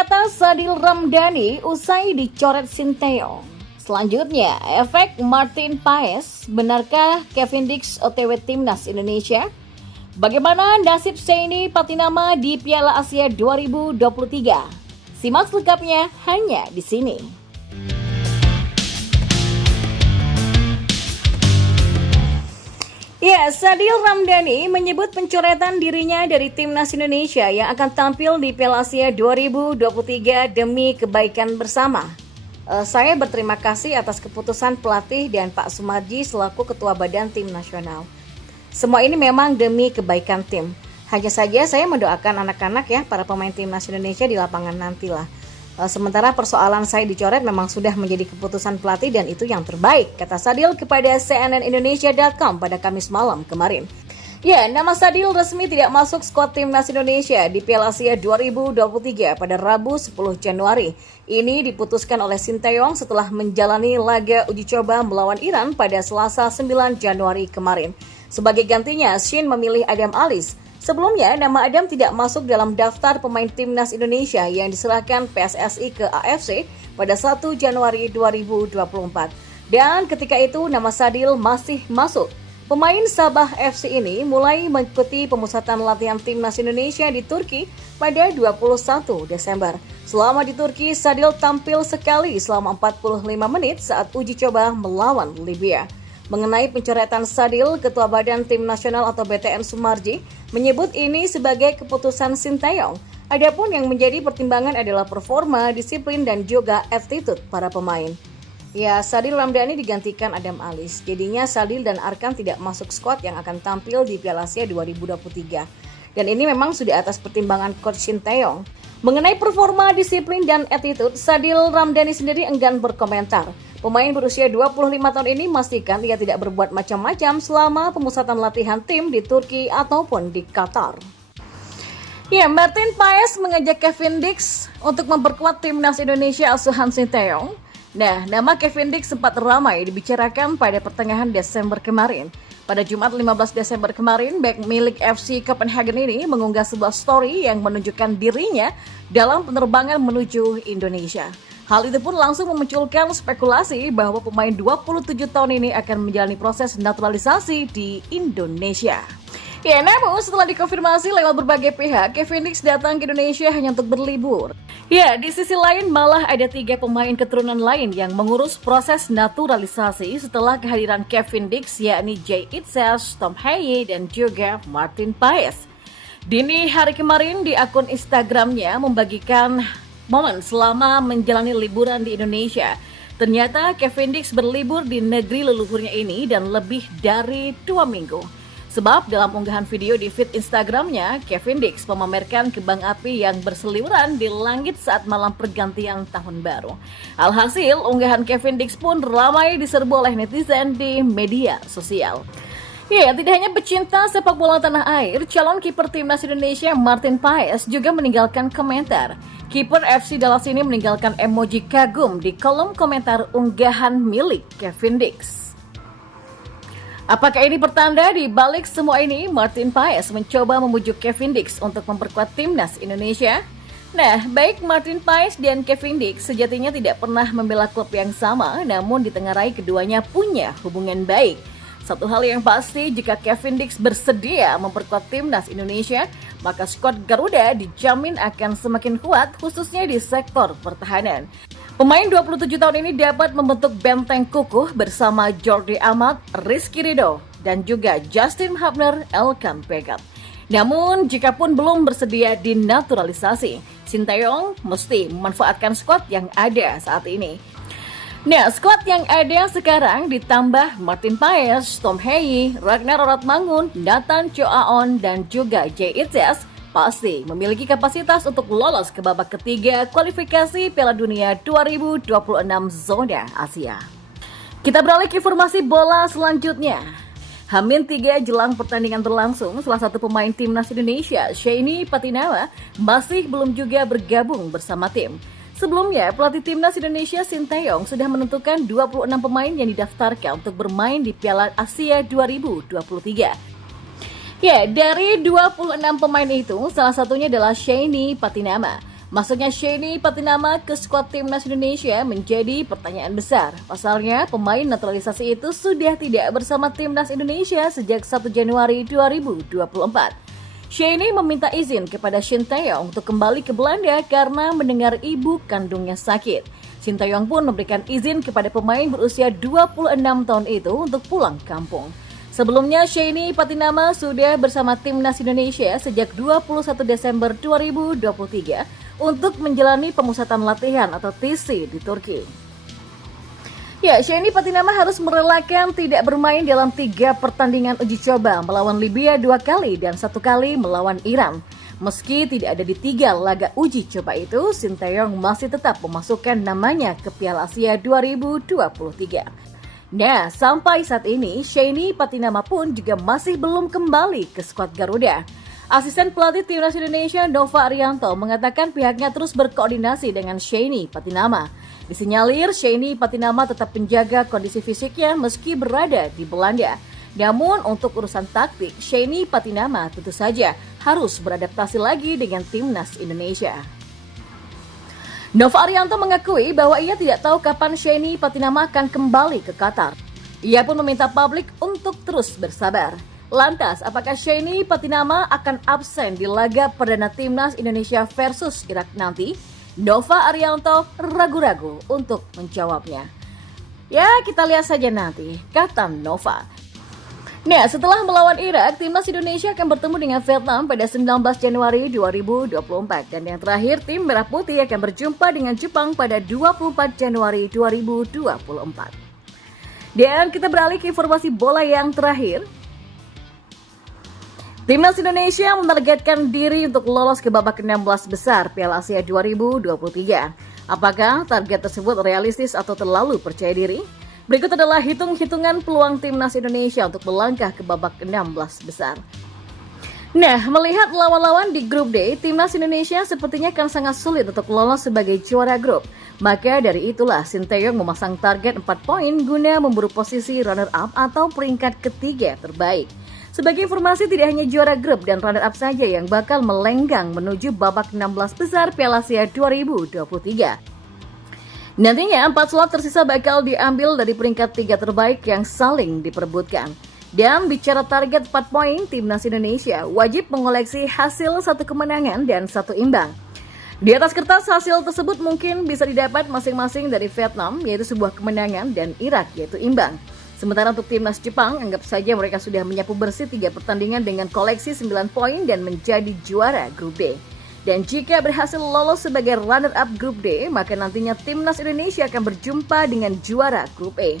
kata Sadil Ramdhani usai dicoret Sinteyong. Selanjutnya, efek Martin Paes, benarkah Kevin Dix OTW Timnas Indonesia? Bagaimana nasib Sheini Patinama di Piala Asia 2023? Simak selengkapnya hanya di sini. Ya, Sadil Ramdhani menyebut pencoretan dirinya dari Timnas Indonesia yang akan tampil di Piala Asia 2023 demi kebaikan bersama. Saya berterima kasih atas keputusan pelatih dan Pak Sumarji selaku Ketua Badan Tim Nasional. Semua ini memang demi kebaikan tim. Hanya saja saya mendoakan anak-anak ya, para pemain Timnas Indonesia di lapangan nantilah. Sementara persoalan saya dicoret memang sudah menjadi keputusan pelatih dan itu yang terbaik, kata Sadil kepada cnnindonesia.com pada Kamis malam kemarin. Ya, nama Sadil resmi tidak masuk skuad Timnas Indonesia di Piala Asia 2023 pada Rabu 10 Januari. Ini diputuskan oleh Sinteyong setelah menjalani laga uji coba melawan Iran pada Selasa 9 Januari kemarin. Sebagai gantinya, Shin memilih Adam Alis. Sebelumnya, nama Adam tidak masuk dalam daftar pemain Timnas Indonesia yang diserahkan PSSI ke AFC pada 1 Januari 2024. Dan ketika itu, nama Sadil masih masuk. Pemain Sabah FC ini mulai mengikuti pemusatan latihan Timnas Indonesia di Turki pada 21 Desember. Selama di Turki, Sadil tampil sekali selama 45 menit saat uji coba melawan Libya. Mengenai pencoretan Sadil, Ketua Badan Tim Nasional atau BTN Sumarji menyebut ini sebagai keputusan Sinteyong. Adapun yang menjadi pertimbangan adalah performa, disiplin, dan juga attitude para pemain. Ya, Sadil Ramdhani digantikan Adam Alis. Jadinya Sadil dan Arkan tidak masuk skuad yang akan tampil di Piala Asia 2023. Dan ini memang sudah atas pertimbangan Coach Sinteyong. Mengenai performa, disiplin, dan attitude, Sadil Ramdhani sendiri enggan berkomentar. Pemain berusia 25 tahun ini memastikan ia tidak berbuat macam-macam selama pemusatan latihan tim di Turki ataupun di Qatar. Ya, Martin Paes mengajak Kevin Dix untuk memperkuat Timnas Indonesia asuhan Sinteyong. Nah, nama Kevin Dix sempat ramai dibicarakan pada pertengahan Desember kemarin. Pada Jumat 15 Desember kemarin, bek milik FC Copenhagen ini mengunggah sebuah story yang menunjukkan dirinya dalam penerbangan menuju Indonesia. Hal itu pun langsung memunculkan spekulasi bahwa pemain 27 tahun ini akan menjalani proses naturalisasi di Indonesia. Ya, namun setelah dikonfirmasi lewat berbagai pihak, Kevin Dix datang ke Indonesia hanya untuk berlibur. Ya, di sisi lain malah ada 3 pemain keturunan lain yang mengurus proses naturalisasi setelah kehadiran Kevin Dix, yakni Jay Itzes, Tom Haye, dan juga Martin Paes. Dini hari kemarin di akun Instagramnya membagikan momen selama menjalani liburan di Indonesia. Ternyata Kevin Dix berlibur di negeri leluhurnya ini dan lebih dari 2 minggu. Sebab dalam unggahan video di feed Instagramnya, Kevin Dix memamerkan kembang api yang berseliweran di langit saat malam pergantian tahun baru. Alhasil, unggahan Kevin Dix pun ramai diserbu oleh netizen di media sosial. Ya, tidak hanya pecinta sepak bola tanah air, calon kiper Timnas Indonesia Martin Paes juga meninggalkan komentar. Kiper FC Dallas ini meninggalkan emoji kagum di kolom komentar unggahan milik Kevin Dix. Apakah ini pertanda di balik semua ini Martin Paes mencoba membujuk Kevin Dix untuk memperkuat Timnas Indonesia? Nah, baik Martin Paes dan Kevin Dix sejatinya tidak pernah membela klub yang sama, namun ditengarai keduanya punya hubungan baik. Satu hal yang pasti, jika Kevin Dix bersedia memperkuat Timnas Indonesia, maka skuad Garuda dijamin akan semakin kuat, khususnya di sektor pertahanan. Pemain 27 tahun ini dapat membentuk benteng kukuh bersama Jordi Amat, Rizky Ridho, dan juga Justin Hubner, Elkan Pegat. Namun, jikapun belum bersedia dinaturalisasi, Sinteyong mesti memanfaatkan skuad yang ada saat ini. Nah, skuad yang ada sekarang ditambah Martin Paes, Tom Haye, Ragnar Oratmangun, Nathan Choaon, dan juga Jay Itzes pasti memiliki kapasitas untuk lolos ke babak ketiga kualifikasi Piala Dunia 2026 zona Asia. Kita beralih ke informasi bola selanjutnya. Hamin 3 jelang pertandingan berlangsung, salah satu pemain Timnas Indonesia, Sheini Patinama, masih belum juga bergabung bersama tim. Sebelumnya, pelatih Timnas Indonesia Sinteyong sudah menentukan 26 pemain yang didaftarkan untuk bermain di Piala Asia 2023. Ya, dari 26 pemain itu, salah satunya adalah Sheini Patinama. Masuknya Sheini Patinama ke skuad timnas Indonesia menjadi pertanyaan besar. Pasalnya, pemain naturalisasi itu sudah tidak bersama timnas Indonesia sejak 1 Januari 2024. Sheini meminta izin kepada Shin Tae-yong untuk kembali ke Belanda karena mendengar ibu kandungnya sakit. Shin Tae-yong pun memberikan izin kepada pemain berusia 26 tahun itu untuk pulang kampung. Sebelumnya, Sheini Patinama sudah bersama timnas Indonesia sejak 21 Desember 2023 untuk menjalani pemusatan latihan atau TC di Turki. Ya, Sheini Patinama harus merelakan tidak bermain dalam 3 pertandingan uji coba melawan Libya 2 kali dan 1 kali melawan Iran. Meski tidak ada di 3 laga uji coba itu, Shin Tae-yong masih tetap memasukkan namanya ke Piala Asia 2023. Nah, sampai saat ini, Sheini Patinama pun juga masih belum kembali ke skuad Garuda. Asisten pelatih timnas Indonesia Nova Arianto mengatakan pihaknya terus berkoordinasi dengan Sheini Patinama. Disinyalir Sheini Patinama tetap menjaga kondisi fisiknya meski berada di Belanda. Namun untuk urusan taktik, Sheini Patinama tentu saja harus beradaptasi lagi dengan timnas Indonesia. Nova Arianto mengakui bahwa ia tidak tahu kapan Sheini Patinama akan kembali ke Qatar. Ia pun meminta publik untuk terus bersabar. Lantas, apakah Sheini Patinama akan absen di laga perdana timnas Indonesia versus Irak nanti? Nova Arianto ragu-ragu untuk menjawabnya. Ya, kita lihat saja nanti, kata Nova. Nah, setelah melawan Irak, timnas Indonesia akan bertemu dengan Vietnam pada 19 Januari 2024. Dan yang terakhir, tim Merah Putih akan berjumpa dengan Jepang pada 24 Januari 2024. Dan kita beralih ke informasi bola yang terakhir. Timnas Indonesia menargetkan diri untuk lolos ke babak 16 besar Piala Asia 2023. Apakah target tersebut realistis atau terlalu percaya diri? Berikut adalah hitung-hitungan peluang Timnas Indonesia untuk melangkah ke babak 16 besar. Nah, melihat lawan-lawan di grup D, Timnas Indonesia sepertinya akan sangat sulit untuk lolos sebagai juara grup. Maka dari itulah Shin Tae-yong memasang target 4 poin guna memburu posisi runner-up atau peringkat ketiga terbaik. Sebagai informasi, tidak hanya juara grup dan runner-up saja yang bakal melenggang menuju babak 16 besar Piala Asia 2023. Nantinya 4 slot tersisa bakal diambil dari peringkat 3 terbaik yang saling diperebutkan. Dan bicara target 4 poin, Timnas Indonesia wajib mengoleksi hasil 1 kemenangan dan 1 imbang. Di atas kertas, hasil tersebut mungkin bisa didapat masing-masing dari Vietnam, yaitu sebuah kemenangan, dan Irak, yaitu imbang. Sementara untuk timnas Jepang, anggap saja mereka sudah menyapu bersih 3 pertandingan dengan koleksi 9 poin dan menjadi juara grup D. Dan jika berhasil lolos sebagai runner-up grup D, maka nantinya timnas Indonesia akan berjumpa dengan juara grup E.